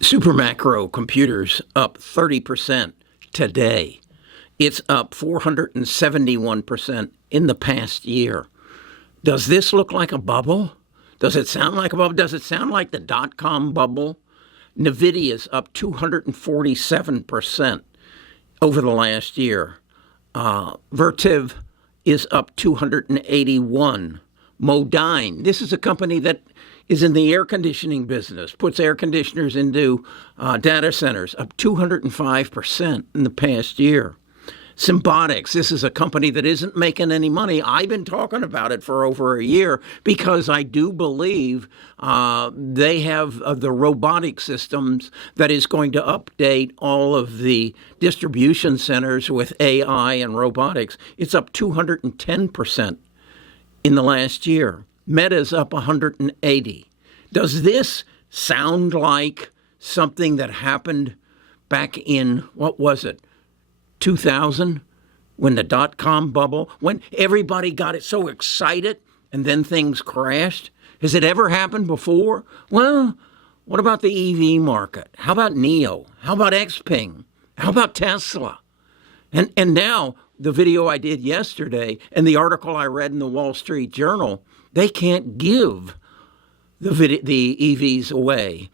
Supermacro computers up 30% today. It's up 471% in the past year. Does this look like a bubble? Does it sound like a bubble? Does it sound like the .com bubble? NVIDIA's up 247% over the last year. Vertiv is up 281. Modine, this is a company that is in the air conditioning business, puts air conditioners into data centers, up 205% in the past year. Symbotics, this is a company that isn't making any money. I've been talking about it for over a year because I do believe they have the robotic systems that is going to update all of the distribution centers with AI and robotics. It's up 210% in the last year. Meta's up 180. Does this sound like something that happened back in, what was it, 2000, when the .com bubble, when everybody got it so excited and then things crashed? Has it ever happened before? Well, what about the EV market? How about NIO? How about Xpeng? How about Tesla? And now the video I did yesterday and the article I read in the Wall Street Journal, they can't give the EVs away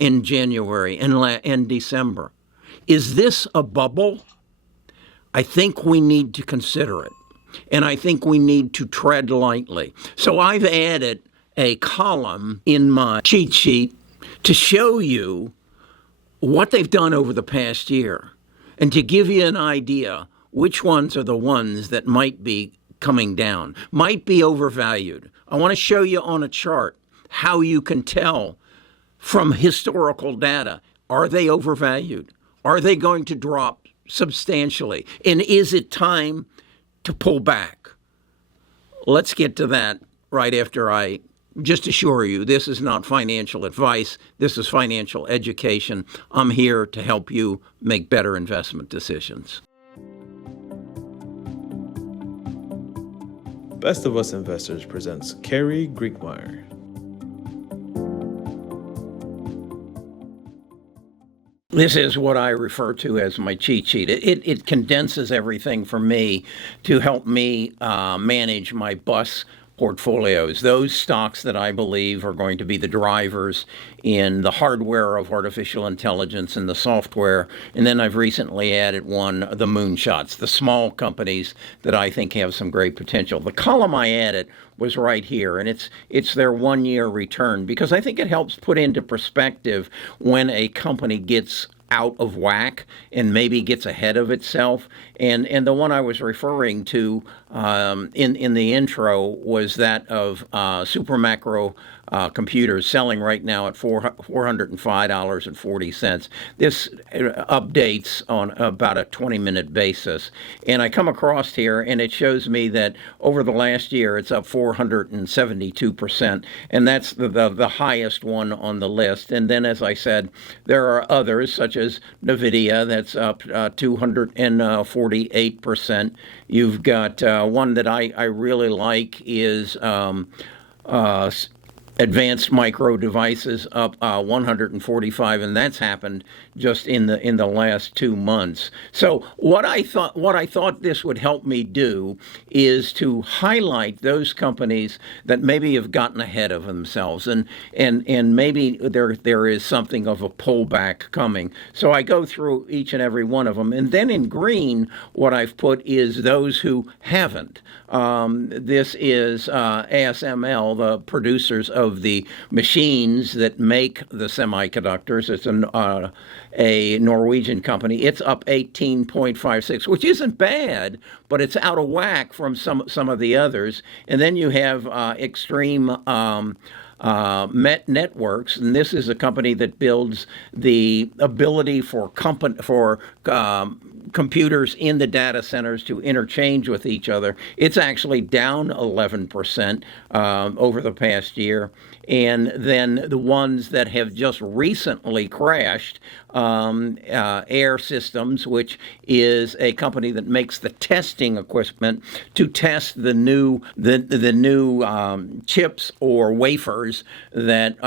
in January and December. Is this a bubble? I think we need to consider it, and I think we need to tread lightly. So I've added a column in my cheat sheet to show you what they've done over the past year and to give you an idea which ones are the ones that might be coming down, might be overvalued. I want to show you on a chart how you can tell from historical data, are they overvalued? Are they going to drop substantially? And is it time to pull back? Let's get to that right after I just assure you this is not financial advice. This is financial education. I'm here to help you make better investment decisions. Best of Us Investors presents Kerry Griegmeyer. This is what I refer to as my cheat sheet. It condenses everything for me to help me manage my bus portfolios, those stocks that I believe are going to be the drivers in the hardware of artificial intelligence and the software. And then I've recently added one, the moonshots, the small companies that I think have some great potential. The column I added was right here, and it's their 1 year return, because I think it helps put into perspective when a company gets out of whack and maybe gets ahead of itself. And the one I was referring to in the intro was that of Supermacro computers selling right now at $405.40. This updates on about a 20-minute basis. And I come across here, and it shows me that over the last year, it's up 472%. And that's the highest one on the list. And then, as I said, there are others, such as NVIDIA, that's up 248%. You've got one that I really like is Advanced Micro Devices up 145, and that's happened just in the last 2 months. So what I thought this would help me do is to highlight those companies that maybe have gotten ahead of themselves, and maybe there is something of a pullback coming. So I go through each and every one of them, and then in green, what I've put is those who haven't. This is ASML, the producers of the machines that make the semiconductors. It's a Norwegian company. It's up 18.56, which isn't bad, but it's out of whack from some of the others. And then you have Extreme Networks, and this is a company that builds the ability for computers in the data centers to interchange with each other. It's actually down 11% over the past year. and then the ones that have just recently crashed, Air Systems, which is a company that makes the testing equipment to test the new chips or wafers that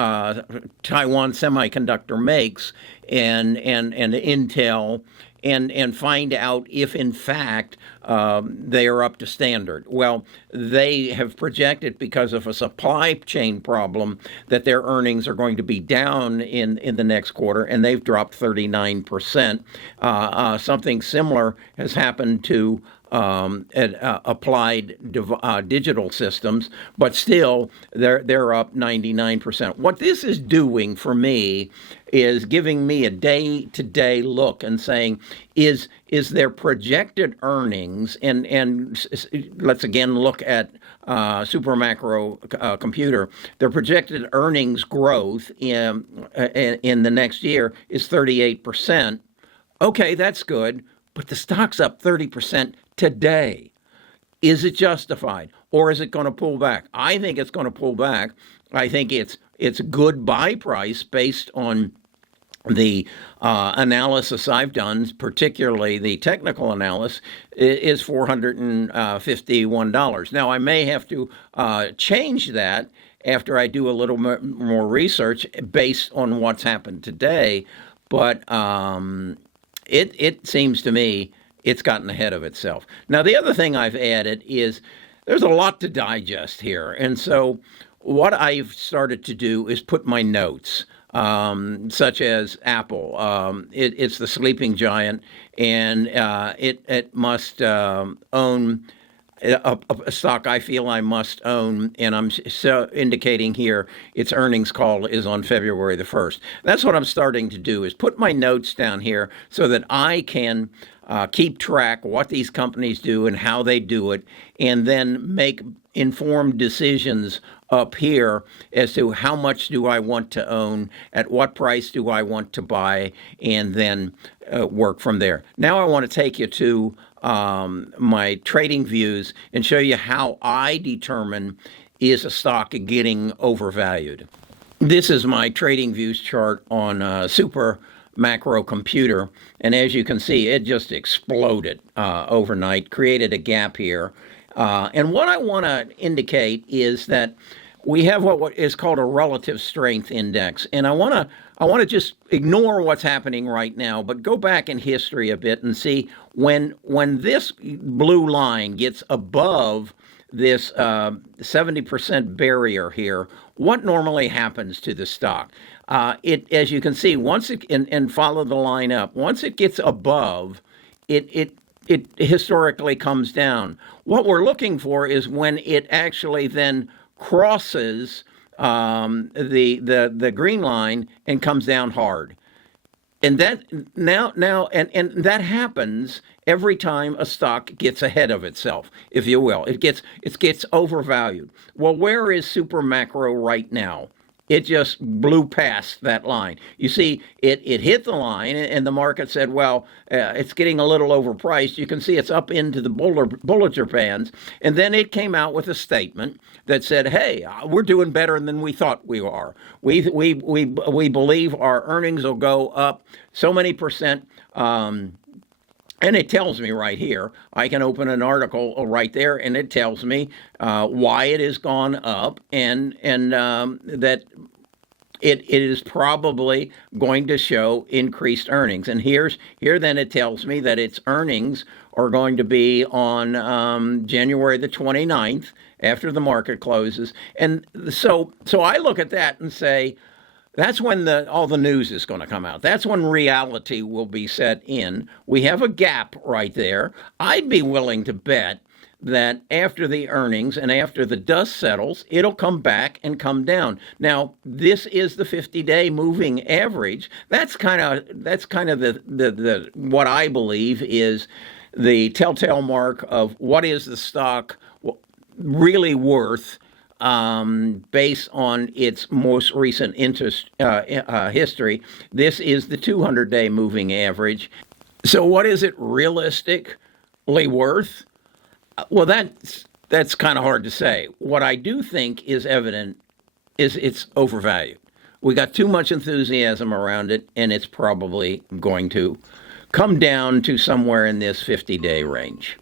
Taiwan Semiconductor makes, and Intel, and find out if, in fact, they are up to standard. Well, they have projected, because of a supply chain problem, that their earnings are going to be down in the next quarter, and they've dropped 39%. Something similar has happened to Applied Digital Systems, but still they're up 99%. What this is doing for me is giving me a day-to-day look and saying, is their projected earnings, and let's again look at Supermacro Computer, their projected earnings growth in the next year is 38%. Okay, that's good, but the stock's up 30% today. Is it justified, or is it going to pull back? I think it's going to pull back. I think it's a good buy price based on the analysis I've done, particularly the technical analysis, is $451. Now, I may have to change that after I do a little more research based on what's happened today, but it seems to me it's gotten ahead of itself. Now, the other thing I've added is there's a lot to digest here. And so what I've started to do is put my notes, such as Apple. It's the sleeping giant, and it must own a stock I feel I must own, and I'm so indicating here its earnings call is on February the 1st. That's what I'm starting to do, is put my notes down here so that I can keep track of what these companies do and how they do it, and then make informed decisions up here as to how much do I want to own, at what price do I want to buy, and then work from there. Now I want to take you to my trading views and show you how I determine, is a stock getting overvalued. This is my trading views chart on Super Macro Computer, and as you can see, it just exploded overnight, created a gap here. And what I want to indicate is that we have what is called a relative strength index, and I want to just ignore what's happening right now, but go back in history a bit and see when this blue line gets above this 70% barrier here, what normally happens to the stock. As you can see, once it and follow the line up, once it gets above, it historically comes down. What we're looking for is when it actually then crosses the green line and comes down hard. And that and that happens every time a stock gets ahead of itself, if you will. It gets overvalued. Well, where is Super Macro right now? It just blew past that line. You see, it hit the line, and the market said, well, it's getting a little overpriced. You can see it's up into the Bollinger Bands. And then it came out with a statement that said, hey, we're doing better than we thought we are. We believe our earnings will go up so many percent. And it tells me right here, I can open an article right there, and it tells me why it has gone up, and that it is probably going to show increased earnings. And here then it tells me that its earnings are going to be on January the 29th, after the market closes. And so I look at that and say, that's when all the news is going to come out. That's when reality will be set in. We have a gap right there. I'd be willing to bet that after the earnings and after the dust settles, it'll come back and come down. Now, this is the 50-day moving average. That's kind of the what I believe is the telltale mark of what is the stock really worth, based on its most recent history. This is the 200-day moving average. So what is it realistically worth? Well, that's kind of hard to say. What I do think is evident is it's overvalued. We got too much enthusiasm around it, and it's probably going to come down to somewhere in this 50-day range.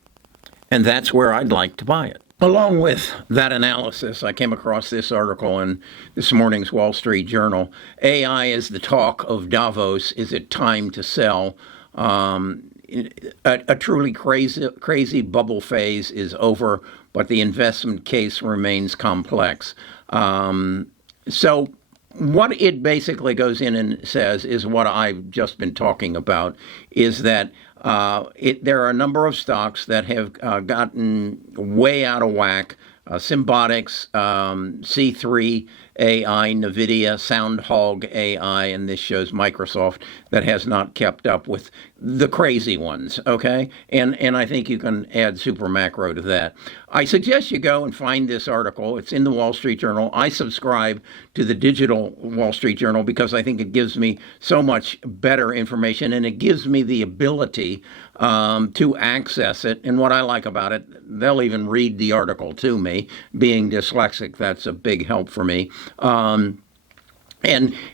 And that's where I'd like to buy it. Along with that analysis, I came across this article in this morning's Wall Street Journal. AI is the talk of Davos. Is it time to sell? A truly crazy bubble phase is over, but the investment case remains complex. So what it basically goes in and says is what I've just been talking about, is that there are a number of stocks that have gotten way out of whack. Symbotics, C3 AI, NVIDIA, SoundHog AI, and this shows Microsoft that has not kept up with the crazy ones, okay? And I think you can add super macro to that. I suggest you go and find this article. It's in the Wall Street Journal. I subscribe to the digital Wall Street Journal because I think it gives me so much better information, and it gives me the ability to access it. And what I like about it, they'll even read the article to me. Being dyslexic, that's a big help for me. And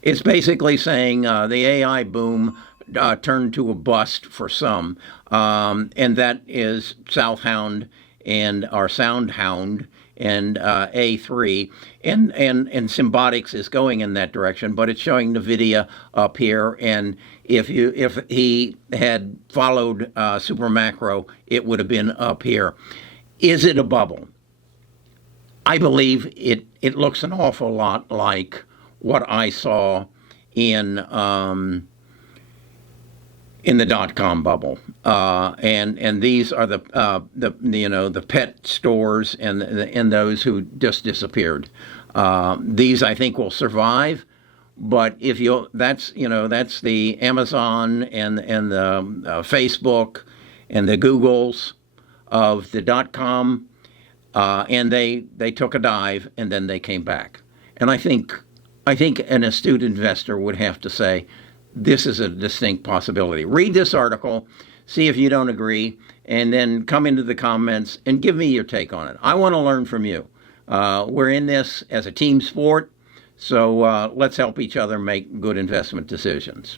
it's basically saying the AI boom turned to a bust for some, and that is Southhound and our Soundhound and A3, and Symbotics is going in that direction, but it's showing NVIDIA up here, and if he had followed super macro, it would have been up here. Is it a bubble? I believe it looks an awful lot like what I saw in the .com bubble, and these are the pet stores and those who just disappeared. These I think will survive, but that's the Amazon and the Facebook and the Googles of the .com. And they took a dive, and then they came back. And I think an astute investor would have to say, this is a distinct possibility. Read this article, see if you don't agree, and then come into the comments and give me your take on it. I want to learn from you. We're in this as a team sport, so let's help each other make good investment decisions.